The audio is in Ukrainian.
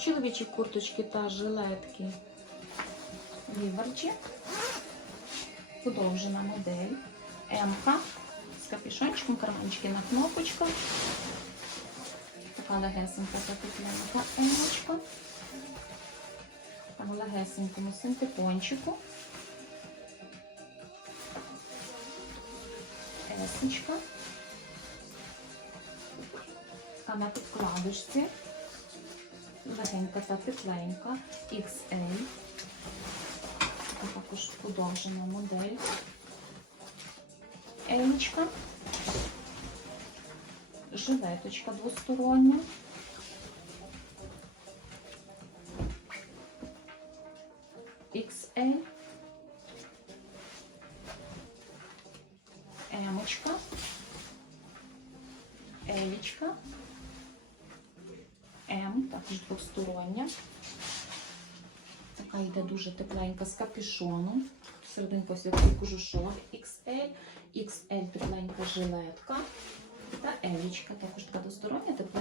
Чоловічі курточки та жилетки Віварджі. Подовжена модель. М-ка з капюшончиком, карманчики на кнопочках. Така легесенька запетлянка М-очка. Така легесенькому синтепончику. Есечка. Така на підкладочці. Легенька та тепленька. XL. Також подовжена модель. Елічка. Жилеточка двостороння. XL. Емочка. Елічка. М, також двостороння. Така йде дуже тепленька з капюшоном. Серединка ось такий кожушок XL, XL тепленька жилетка та елічка. Також така двостороння теплесенька жилетка.